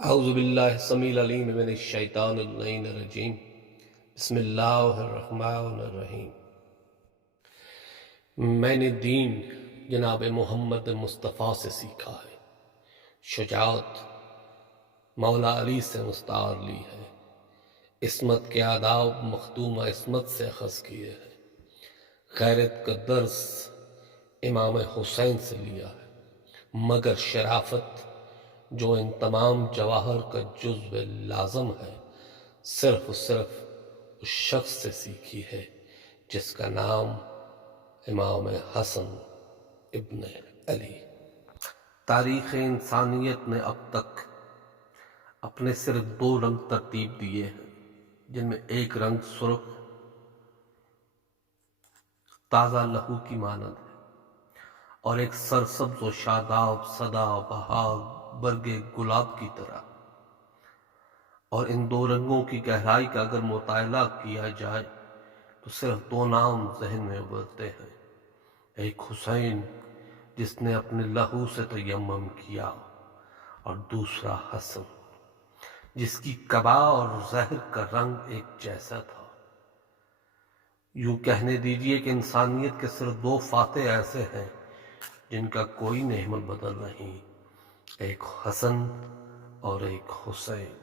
اعوذ باللہ السمیع العلیم من الشیطان اللعین الرجیم بسم اللہ الرحمن الرحیم۔ میں نے دین جناب محمد مصطفیٰ سے سیکھا ہے، شجاعت مولا علی سے مستعار لی ہے، عصمت کے آداب مخدوم عصمت سے اخذ کیے ہیں، غیرت کا درس امام حسین سے لیا ہے، مگر شرافت جو ان تمام جواہر کا جزو لازم ہے صرف اس شخص سے سیکھی ہے جس کا نام امام حسن ابن علی۔ تاریخ انسانیت نے اب تک اپنے صرف دو رنگ ترتیب دیے ہیں، جن میں ایک رنگ سرخ تازہ لہو کی مانند ہے اور ایک سرسبز و شاداب سدا بہار برگ گلاب کی طرح۔ اور ان دو رنگوں کی گہرائی کا اگر مطالعہ کیا جائے تو صرف دو نام ذہن میں ابھرتے ہیں، ایک حسین جس نے اپنے لہو سے تیمم کیا، اور دوسرا حسن جس کی قبا اور زہر کا رنگ ایک جیسا تھا۔ یوں کہنے دیجئے کہ انسانیت کے صرف دو فاتح ایسے ہیں جن کا کوئی نعم البدل نہیں، ایک حسن اور ایک حسین۔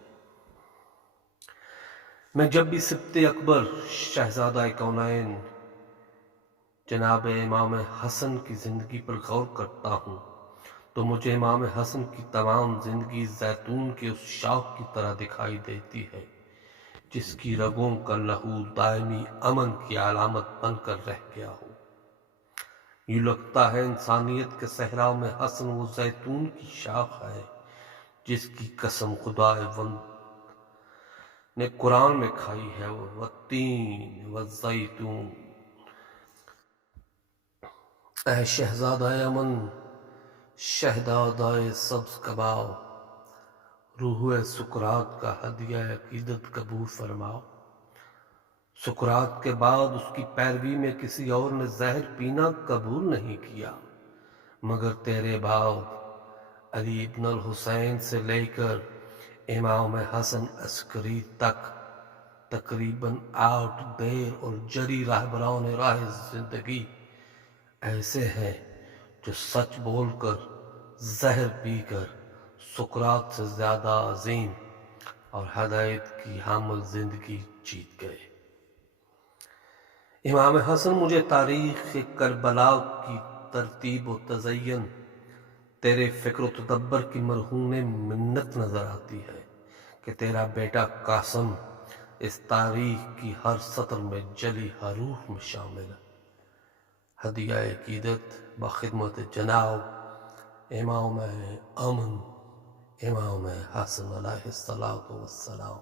میں جب بھی سبط اکبر شہزادہ کونین جناب امام حسن کی زندگی پر غور کرتا ہوں تو مجھے امام حسن کی تمام زندگی زیتون کے اس شاخ کی طرح دکھائی دیتی ہے جس کی رگوں کا لہو دائمی امن کی علامت بن کر رہ گیا ہو۔ یوں لگتا ہے انسانیت کے صحرا میں حسن وہ زیتون کی شاخ ہے جس کی قسم خدا وند نے قرآن میں کھائی ہے، والتین والزیتون۔ اے شہزادہ امن، شہزادہ سبز کباؤ، روح سقراط کا ہدیہ عقیدت قبول فرماؤ۔ سقراط کے بعد اس کی پیروی میں کسی اور نے زہر پینا قبول نہیں کیا، مگر تیرے بعد علی ابن الحسین سے لے کر امام حسن عسکری تک تقریباً 8 دیر اور جری راہبران راہ زندگی ایسے ہیں جو سچ بول کر زہر پی کر سقراط سے زیادہ عظیم اور ہدایت کی حامل زندگی جیت گئے۔ امام حسن مجھے تاریخ کربلا کی ترتیب و تزئین تیرے فکر و تدبر کی مرہون منت نظر آتی ہے کہ تیرا بیٹا قاسم اس تاریخ کی ہر سطر میں جلی حروف میں شامل ہے۔ ہدیہ عقیدت بخدمت جناب امام امن امام حسن علیہ الصلوۃ والسلام۔